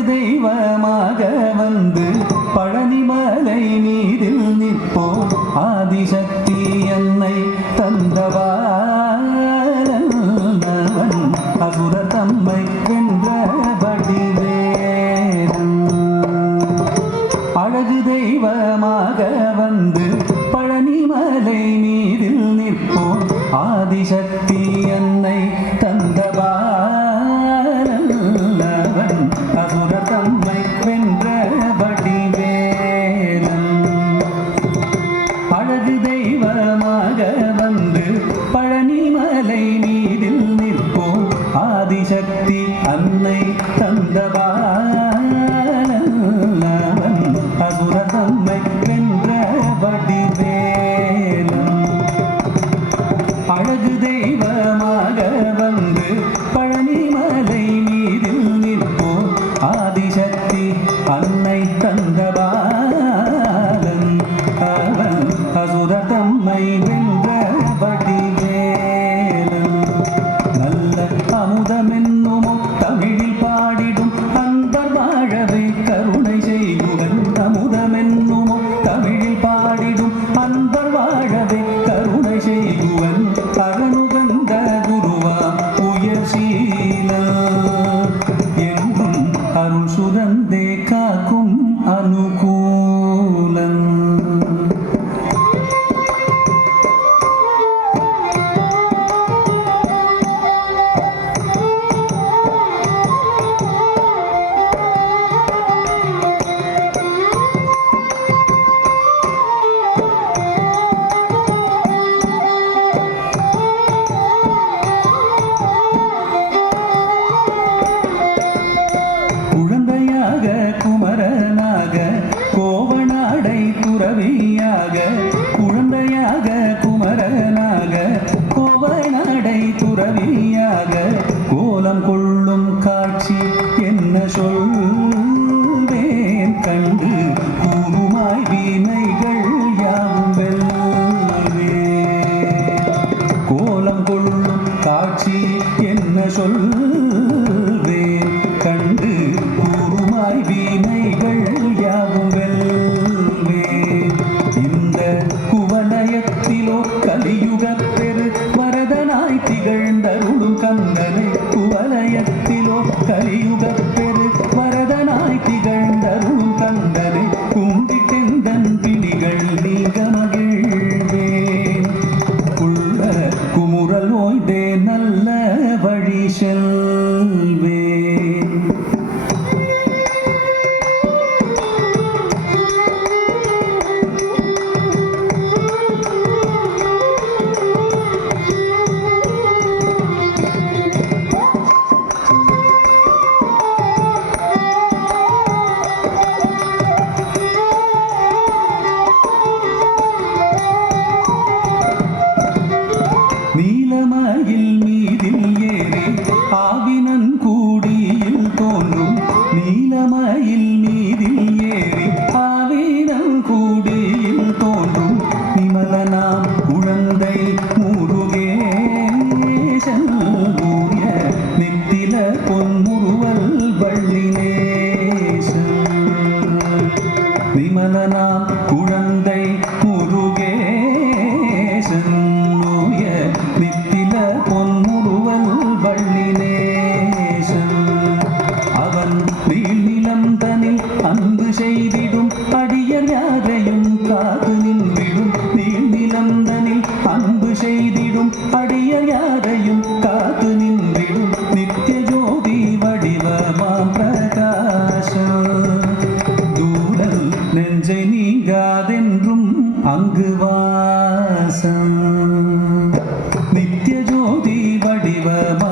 அழகு தெய்வமாக வந்து பழனிமலை மீதில் நிற்போம் ஆதிசக்தி என்னை தந்தவான் அசுர தம்மை வென்றபடி வேதம். அழகு தெய்வமாக வந்து பழனிமலை மீதில் நிற்போம் ஆதிசக்தி என்னை தந்தவான் அசுர தம்மை வென்றபடி வேதம். அழகு தெய்வமாக வந்து பழனிமலை மீதில் நிற்போம் ஆதிசக்தி அன்னை தந்தவான் அசுர தம்மை வென்றபடி வேதம். அழகு தெய்வமாக வந்து பழனிமலை மீதில் நிற்போம் ஆதிசக்தி அன்னை தந்தபாலன் அவன் அசுர தம்மை வென்றபடி வேலன். நல்ல அமுதமென்னுமோ தமிழில் பாடிடும் அன்பர் வாழவே கருணை செய்குவன். அமுதமென்னுமோ தமிழில் பாடிடும் அன்பர் வாழவே கருணை செய்குவன். அகனுகந்த குருவாம் உயர்சீல என்றும் அருள் சுரந்தே காக்கும் அனுகூலன். குழந்தையாக குமரனாக கோவனாடை துறவியாக. குழந்தையாக குமரனாக கோவனாடை துறவியாக கோலம் கொள்ளும் காட்சி என்ன சொல்வேன் கண்டு கூறுமாய் வினைகள் யாவும் வெல்வேன். கோலம் கொள்ளும் காட்சி என்ன சொல்வேன் கண்டு கூறுமாய் வினைகள் யாவும் வெல்வேன். இந்த குவலயத்திலோ கலியுகப் பெரு வரதனாய் திகழ்ந்தருளும் கந்தனை. குவலயத்திலோ கலியுகப் பெரு வரதனாய் திகழ்ந்தருளும் கந்தனை கும்பிட்டெந்தன் பிணிகள் நீங்க மகிழ்வேன். உள்ள குமுறல் ஓய்தே நல்ல வழி செல்வேன். நீலமயில் மீதில் ஏறி ஆவினன் கூடியில் தோன்றும். நீலமயில் மீதில் ஏறி ஆவினன் கூடியில் தோன்றும். நிமலனாம் குழந்தை முருகேசன் ஊய நெத்தில பொன்முறுவல் வள்ளினேசன். நிமலனாம் குழந்தை முருகேசன் நித்தில பொன்முறுவல் வள்ளினேசன். அவன் நீள்நிலம் தனில் அன்பு செய்திடும் அடியர் யாரையும் காத்து நின்றிடும். நீள்நிலம் தனில் அன்பு செய்திடும் அடியர் யாரையும் காத்து நின்றிடும். நித்திய ஜோதி வடிவமாம் பிரகாசம் தூரல் நெஞ்சை நீங்காதென்றும் அங்கு வாசம். நித்திய ஜோதி வடிவமா